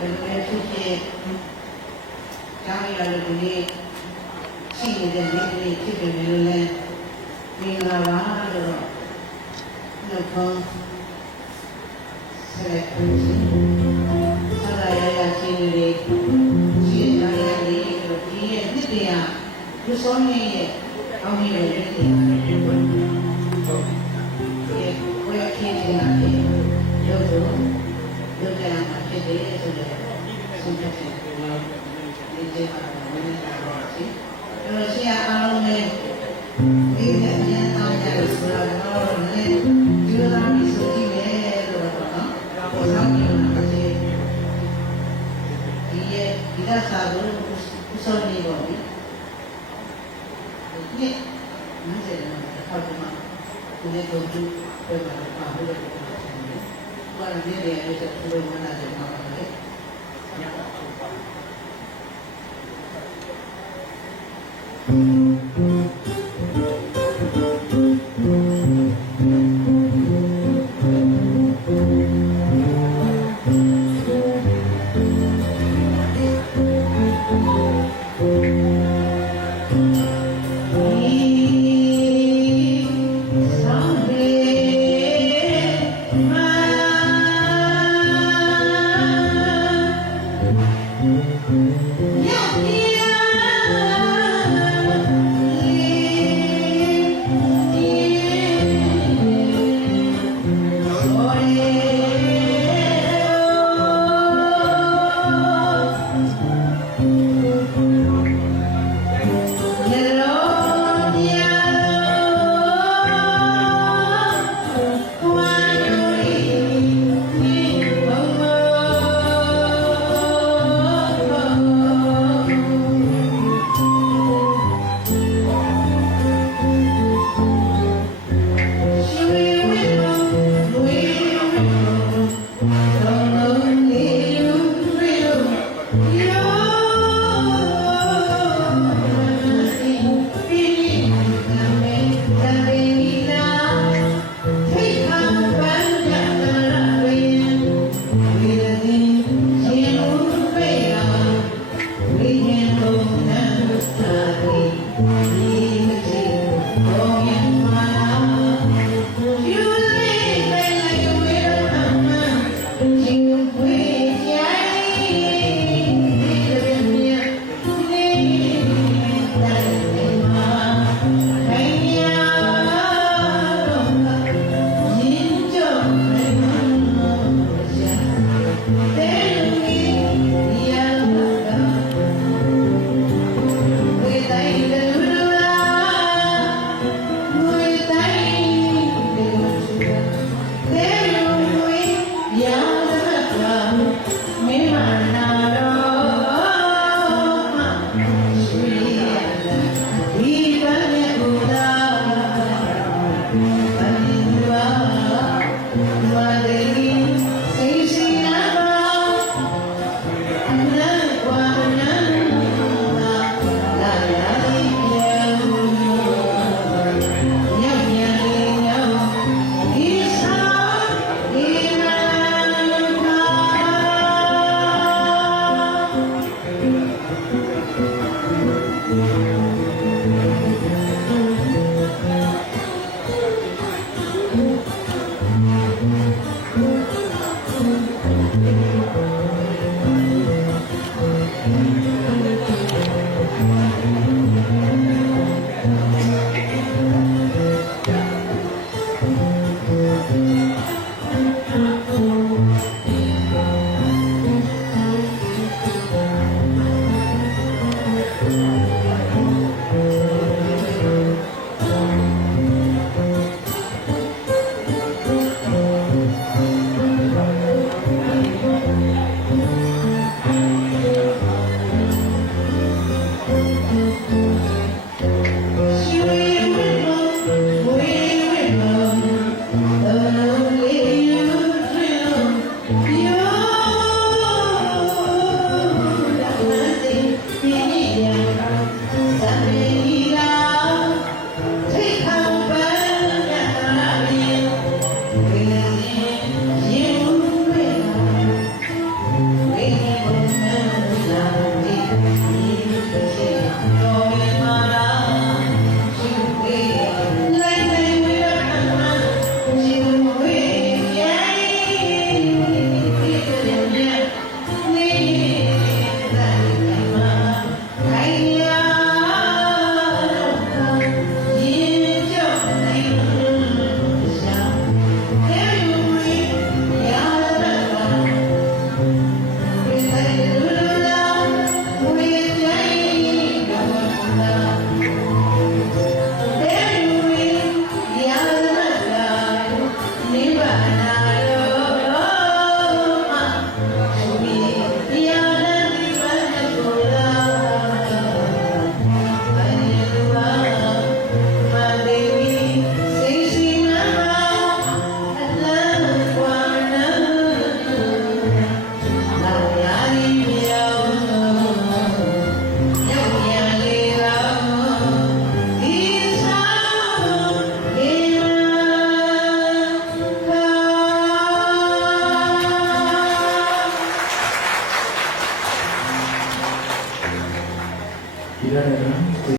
ဘယ်လိုလဲဖြစ်ဖြစ်ကျောင်းရလို့ဒီနေ့ရှိနေတဲ့နေ့လေးဖြစ်ပေမဲ့လည်းမင်္ဂလာပါလို့တော့ခေါင်းဆက်ပြီးဆရာရရချင်းလေးရှင်ရရလေးတို့ဒီရဲ့နှစ်တရာသူစောင်းရဲ့အောင်းရည်လေး ရဲ့ဒီကစားလို့ဥစ္စာနေပါပြီဒီမင်းစေတော့ထောက်မှာဒီနေ့တော့သူပဲပါပါလို့ပြောတယ်ဘာလဲဒီရဲ့အဲ့ဒါသူ့မနာတယ်မှာပါလေ Amen.